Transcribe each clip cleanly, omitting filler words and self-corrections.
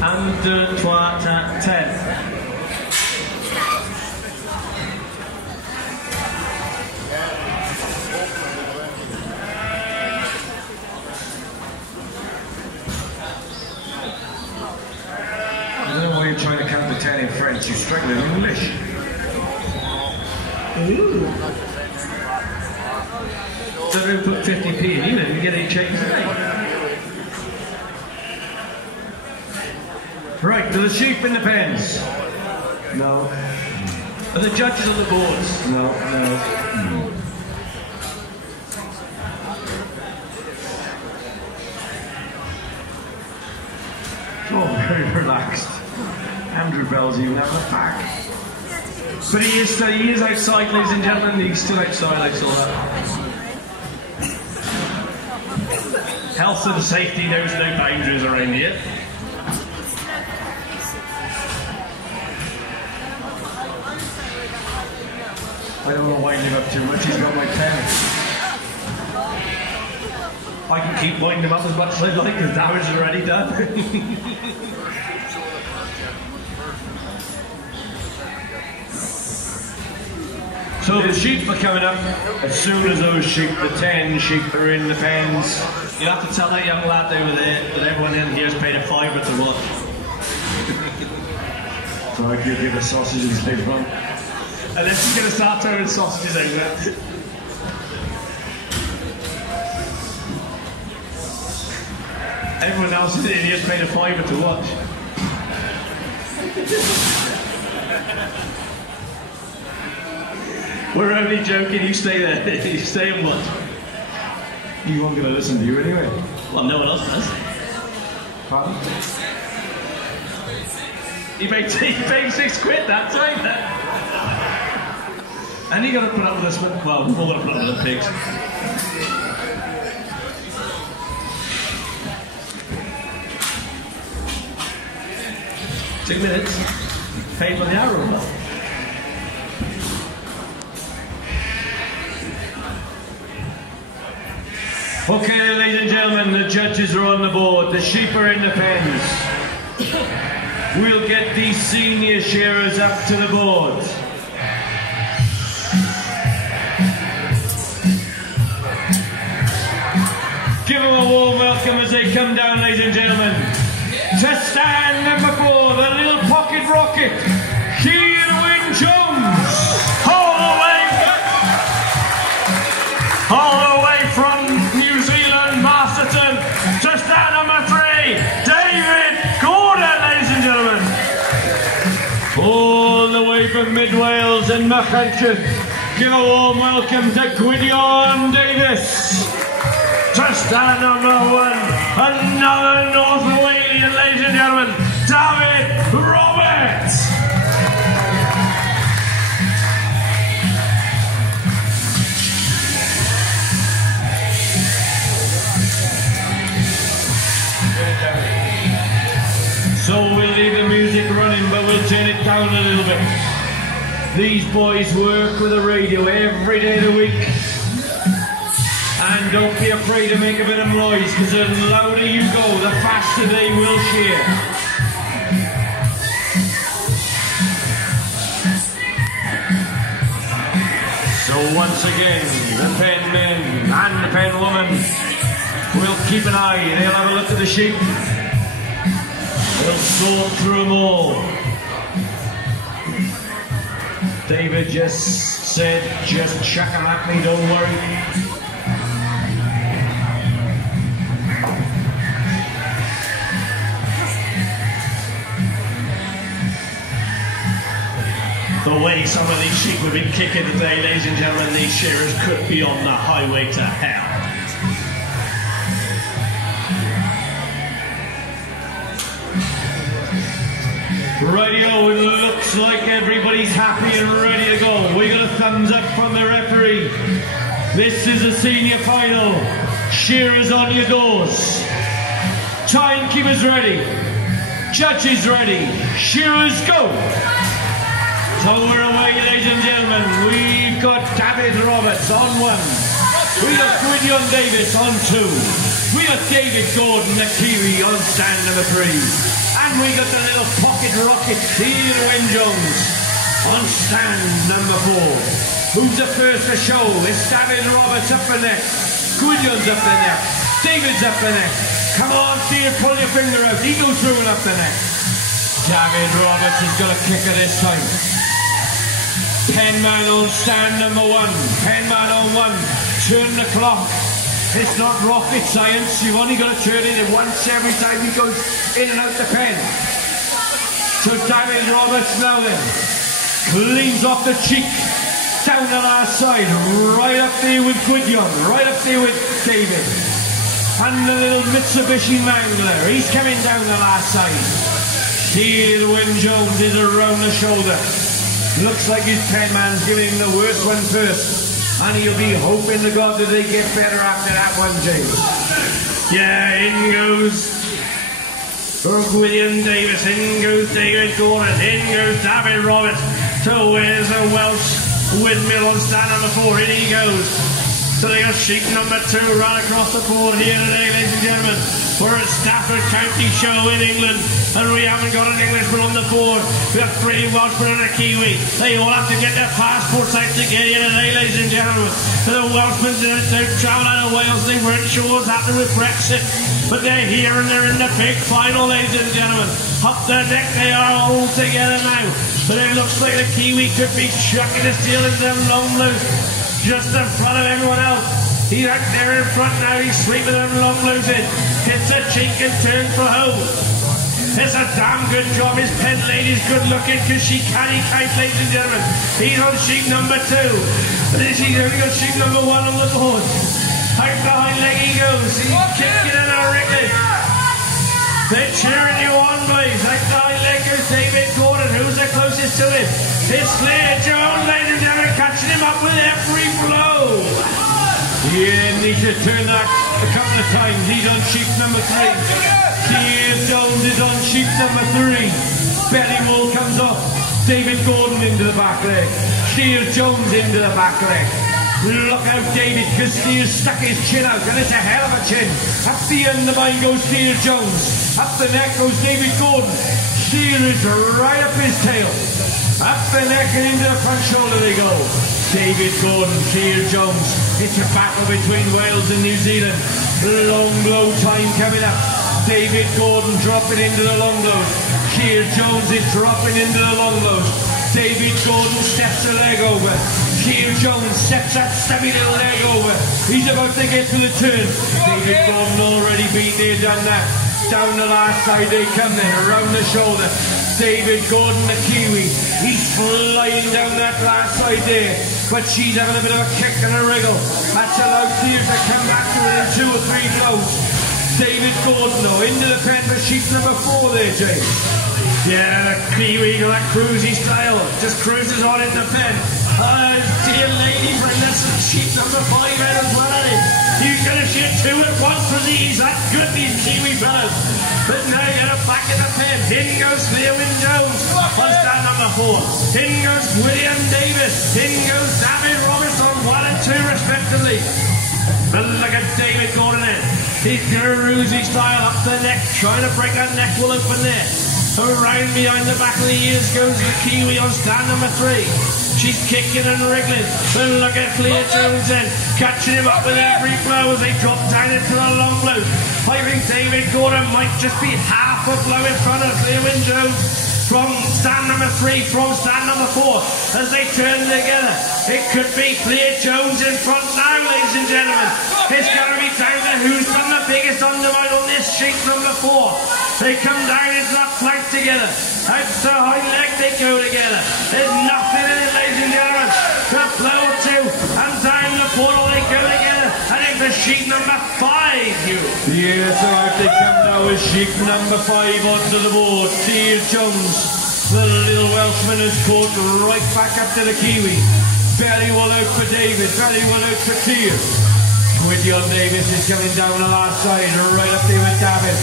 1, 2, 3, 4, 10. I don't know why you're trying to count to 10 in French, you're struggling in English. Ooh. So they put 50p in, you know, you get any change today. Right, to the sheep in the pens. No. Are the judges on the boards? No, no. Oh, very relaxed. Andrew Bell's even having a pack. But he is outside, ladies and gentlemen. He's still outside, I saw that. Health and safety knows no boundaries around here. I don't want to wind him up too much, he's got my pen. I can keep winding him up as much as I like, because damage is already done. So the sheep are coming up. As soon as those sheep, the 10 sheep are in the pens. You have to tell that young lad over there that everyone in here has paid a £5 to watch. So I give you the sausages later on. And then she's going to start throwing sausages over. Everyone else in here has paid a £5 to watch. We're only joking, you stay there. You stay and watch. You weren't going to listen to you anyway. Well, no one else does. Pardon? You paid £6 that time, then. And you got to put up with this one. Well, we've all got to put up with the pigs. Two minutes. Paid by the hour or not? Okay, ladies and gentlemen, the judges are on the board. The sheep are in the pens. We'll get these senior shearers up to the board. Give them a warm welcome as they come down, ladies and gentlemen. To stand before the little pocket rocket, Shearing Jones. All the way from New Zealand, Masterton, to stand number 3, David Gordon, ladies and gentlemen. All the way from Mid Wales and Machynlleth, give a warm welcome to Gwydion Davis. To stand number 1, another North Walian, ladies and gentlemen, David Roberts. So we'll leave the music running, but we'll turn it down a little bit. These boys work with the radio every day of the week. And don't be afraid to make a bit of noise, because the louder you go, the faster they will shear. So once again, the pen men and the pen woman will keep an eye. They'll have a look at the sheep. We'll sort through them all. David just said, just chuck them at me, don't worry. The way some of these sheep have been kicking today, ladies and gentlemen, these shearers could be on the highway to hell. Radio, it looks like everybody's happy and ready to go. We got a thumbs up from the referee. This is a senior final. Shearers on your doors. Timekeepers ready. Judges ready. Shearers go. So we're away, ladies and gentlemen. We've got David Roberts on 1. We got Gwydion Davis on 2. We got David Gordon, the Kiwi, on stand number 3. And we got the little pocket rocket, Theo Wyn Jones. On stand number 4. Who's the first to show? It's David Roberts up the neck. Gwydion's up the neck. David's up the neck. Come on, Theo, pull your finger out. He goes through and up the neck. David Roberts has got a kicker this time. 10 man on stand number 1. 10 man on 1. Turn the clock. It's not rocket science. You've only got to turn it once every time he goes in and out the pen. So David Roberts now then cleans off the cheek. Down the last side. Right up there with Gwydion. Right up there with David. And the little Mitsubishi Mangler. He's coming down the last side. Theo Wyn Jones is around the shoulder. Looks like his pen man's giving him the worst one first. And he'll be hoping to God that they get better after that one, James. Yeah, in goes William Davis, in goes David Gordon, in goes David Roberts. So where's a Welsh windmill on stand number 4? In he goes. So they got sheep number 2 right across the board here today, ladies and gentlemen. We're at Stafford County Show in England, and we haven't got an Englishman on the board. We've got 3 Welshmen and a Kiwi. They all have to get their passports out to get here today, ladies and gentlemen. So the Welshmen don't travel out of Wales. They weren't sure what's happening with Brexit, but they're here and they're in the big final, ladies and gentlemen. Up their neck, they are all together now. But it looks like the Kiwi could be chucking his tail into them long loose, just in front of everyone else. He's out there in front now, he's sweeping them long loose in. Hits a chink and turns for home. It's a damn good job. His pen lady's good looking because she can't count, ladies and gentlemen. He's on sheep number 2. And then she's only got sheep number 1 on the board. Out behind leg he goes. He's kicking and a wriggling. They're cheering you on, boys. Out behind leg goes David Gordon. Who's the closest to him? It's Clear Jones, ladies and gentlemen, catching him up with every blow. Yeah, needs to turn that a couple of times. He's on sheep number 3. Clear Jones is on sheep number 3. Belly wall comes off. David Gordon into the back leg. Clear Jones into the back leg. Look out, David, because Steele's stuck his chin out, and it's a hell of a chin. Up the end of the line goes Steele Jones. Up the neck goes David Gordon. Steele is right up his tail. Up the neck and into the front shoulder they go. David Gordon, Shearing Jones. It's a battle between Wales and New Zealand. Long blow time coming up. David Gordon dropping into the long lows. Shearing Jones is dropping into the long lows. David Gordon steps a leg over. Shearing Jones steps that stubby little leg over. He's about to get to the turn. David Gordon already been there, done that. Down the last side they come then, around the shoulder. David Gordon, the Kiwi, he's flying down that last side there, but she's having a bit of a kick and a wriggle. That's allowed Theo to come back to within 2 or 3 blows. David Gordon though, into the pen for sheep number 4 there, James. Yeah, the Kiwi, that cruisy style, just cruises on in the pen. Dear lady, bring us some sheep number 5 out as well, He's going to shoot 2 at once for these. That's good, these Kiwi fellas. But now you get it back in the pen. In goes Clear Wyn Jones on stand number 4. In goes William Davis. In goes David Roberts on 1 and 2 respectively. But look at David Gordon in. He's Guruzi style up the neck, trying to break that neck wool open there. Around behind the back of the ears goes the Kiwi on stand number 3. She's kicking and wriggling. And look at Clear Jones then, catching him up with every blow as they drop down into the long loop. I think David Gordon might just be half a blow in front of Clear Wyn Jones from stand number 3, from stand number 4. As they turn together, it could be Clear Jones in front now, ladies and gentlemen. It's going to be down to who's done the biggest undermine on this sheep number 4. They come down into that flank together. Out to hind leg they go together. There's nothing in it, ladies and gentlemen. A blow or 2 and down the portal they go together. And it's the sheep number 5, Hugh. Yes, so out they come now with sheep number 5 onto the board. Clear Jones, the little Welshman, has caught right back up to the Kiwi. Belly will out for David, belly will out for Clear. Gwydion Davis is coming down the last side, right up there with David.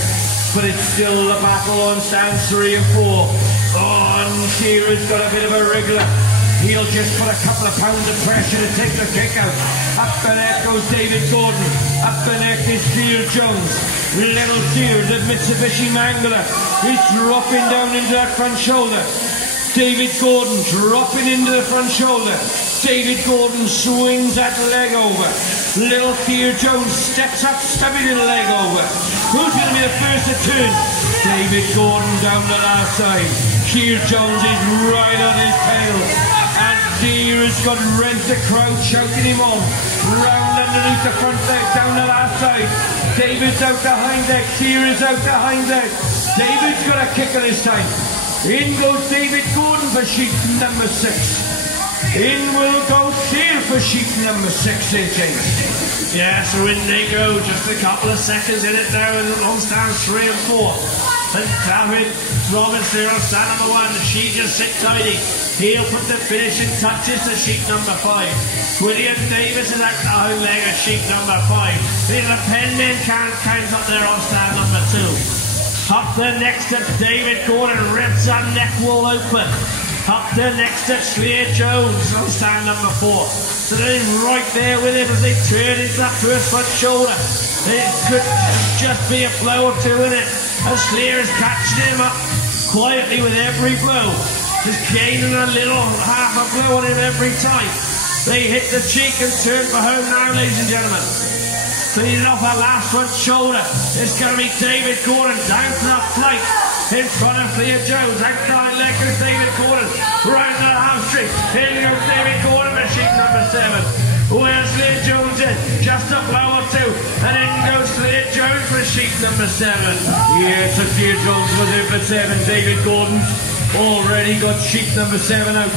But it's still a battle on stands 3 and 4. Oh, and Shearer's got a bit of a wriggler. He'll just put a couple of pounds of pressure to take the kick out. Up the neck goes David Gordon. Up the neck is Clear Jones. Little Clear, the Mitsubishi Mangler, is dropping down into that front shoulder. David Gordon dropping into the front shoulder. David Gordon swings that leg over. Little Clear Jones steps up, stubbing the leg over. Who's going to be the first to turn? David Gordon down the last side. Clear Jones is right on his tail. And Clear has got rent the crowd shouting him on. Round underneath the front leg, down the last side. David's out the hind leg. Clear is out the hind leg. David's got a kick on his time. In goes David Gordon for sheep number 6. In will go Clear for sheep number 6, James. Yeah, so in they go, just a couple of seconds in it now, and long stands 3 and 4. And David Roberts there on stand number 1, she just sits tidy. He'll put the finishing touches to sheep number 5. William Davis is at the home leg of sheep number 5. There's a penman count up there on stand number 2. Up there next to David Gordon, rips that neck wall open. Up there next to Clear Jones on stand number 4. So they're right there with him as they turn it up to his front shoulder. It could just be a blow or two in it. As Clear is catching him up quietly with every blow. Just gaining a little half a blow on him every time. They hit the cheek and turn for home now, ladies and gentlemen. Leading off our last front shoulder. It's going to be David Gordon down to the flank. In front of Clear Jones. Outside leg goes David Gordon. Round to the half street. Here goes David Gordon for sheep number 7. Where's Clear Jones in? Just a blow or two. And in goes Clear Jones for sheep number 7. Yes, so Clear Jones was in for 7. David Gordon's already got sheep number 7 out.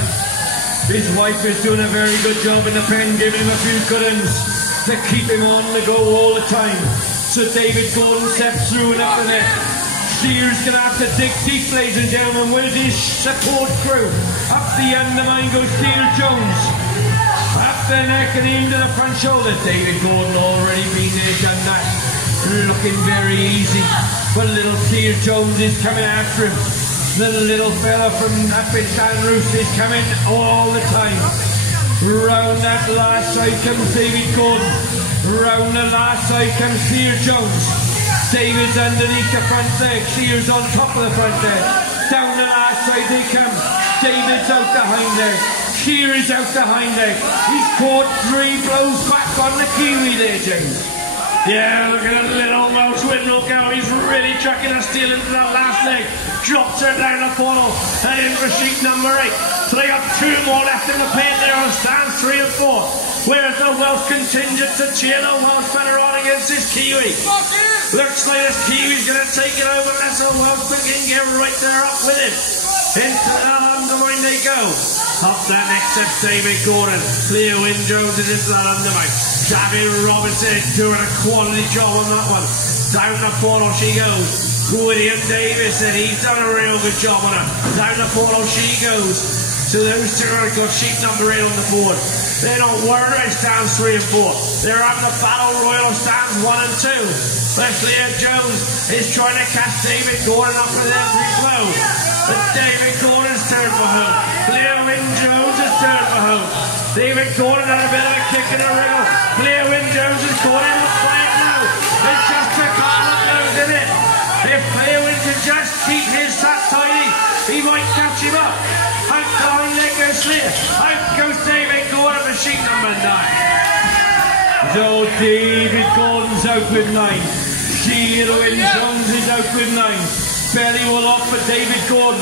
His wife is doing a very good job in the pen, giving him a few good-uns to keep him on the go all the time. So David Gordon steps through and up the net. Clear's going to have to dig deep, ladies and gentlemen. Where's his support crew? Up the undermine goes Clear Jones. Up the neck and into the front shoulder. David Gordon already been there, done that. Looking very easy. But little Clear Jones is coming after him. The little fella from up in San Roos is coming all the time. Round that last side comes David Gordon. Round the last side comes Clear Jones. David's underneath the front leg. Clear's on top of the front leg. Down the last side they come. David's out the hind leg. Clear is out the hind leg. He's caught 3 blows back on the Kiwi there, James. Yeah, look at that little Welsh windmill go. He's really chucking a steel into that last leg. Drops her down the portal. And in for sheep number 8. So they got 2 more left in the pen there on stands 3 and 4. Where's the Welsh contingent to cheer the Welsh fella on against this Kiwi? Looks like this Kiwi's going to take it over unless the Welshman can get right there up with him. Into the undermine they go. Up there next to David Gordon. Clear Wind Jones is into that undermine. David Robinson is doing a quality job on that one. Down the portal she goes. William Davis, and he's done a real good job on her. Down the portal she goes. So those 2 are got sheep number 8 on the board. They're not worried about stands 3 and 4. They're up the battle royal stands 1 and 2. Leslie Jones is trying to catch David Gordon up with every blow. But David Gordon's turned for home. Clear Wind Jones has turned for home. David Gordon had a bit of a kick in the wriggle. Clear Wind Jones has caught him up quiet now. It's just a couple of blows in it. If Clear Wind can just keep his sat tidy, he might catch him up. Out behind leg goes Clear. Out goes David Gordon for sheep number 9. So David Gordon's out with 9. Shearing Jones is out with 9. Bellywill off for David Gordon.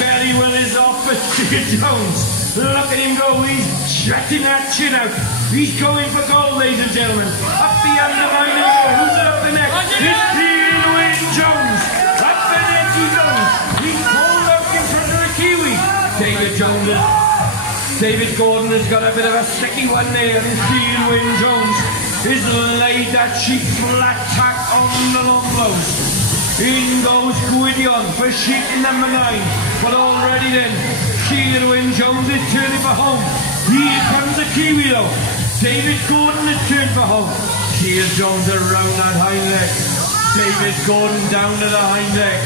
Bellywill is off for Clear Jones. Look at him go. He's shutting that chin out. He's going for gold, ladies and gentlemen. Up the undermine and go. Who's it up the neck? It's Shearing Jones. Up the neck he goes. He's pulled up in front of the Kiwi. David Gordon has got a bit of a sticky one there. And Shearing Jones is laid that sheep flat tack on the long blows. In goes Gwydion for sheep number 9. But already then, Shearing Jones is turning for home. Here comes the Kiwi though. David Gordon is turned for home. Shearing Jones around that hind leg. David Gordon down to the hind leg.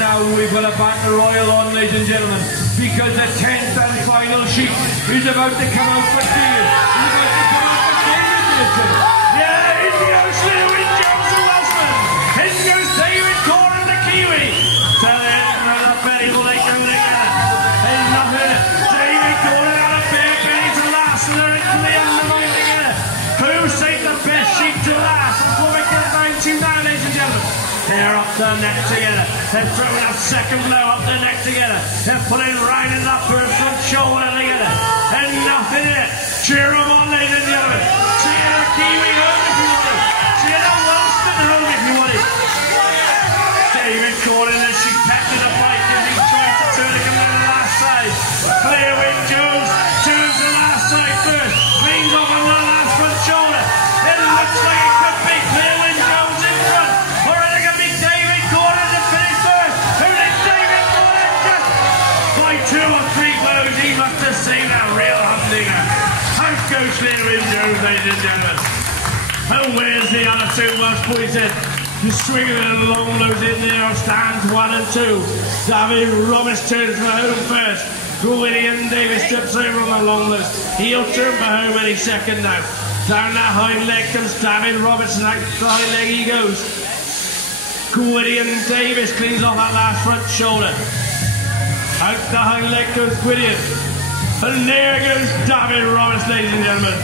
Now we've got a battle royal on, ladies and gentlemen. because the 10th and final sheet is about to come out for David. Yeah, in goes Lewin Jones, the Welshman. In goes David Corn, the Kiwi. So there's another Betty will they go together. There's nothing. David Corn out of big Betty to last, and they're in clear and they're going together. Who's saved the best sheep to last? That's what we get down to now, ladies and gentlemen. They're up their neck together. They're throwing a second blow up their neck together. They're putting right in that first front shoulder together. And nothing in it. Cheer them on, ladies and gentlemen. Cheer the Kiwi home if you want it. Cheer the Welshman home if you want it. David Corn as she tapped in the bike as he tries to turn it to the last side. Clear wind goes. Turns the last side first. Leans off on the last front shoulder. It looks like it could be clear wind goes in front. Or is it going to be David Corn to finish first? Who did David Corn just by 2 or 3 blows? He must have seen a real humdinger. Out goes clear wind goes, ladies and gentlemen. And where's the other 2 Welsh boys then? Just swinging the long lows in there on stands 1 and 2. David Roberts turns for home first. William Davis trips over on the long lows. He'll turn for home any second now. Down that hind leg comes David Roberts, and out the hind leg he goes. William Davis cleans off that last front shoulder. Out the hind leg goes William. And there goes David Roberts, ladies and gentlemen.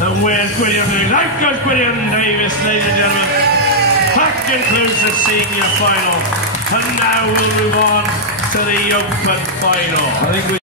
And where's William Davis? Out goes William Davis, ladies and gentlemen. That concludes the senior final. And now we'll move on to the open final. I think we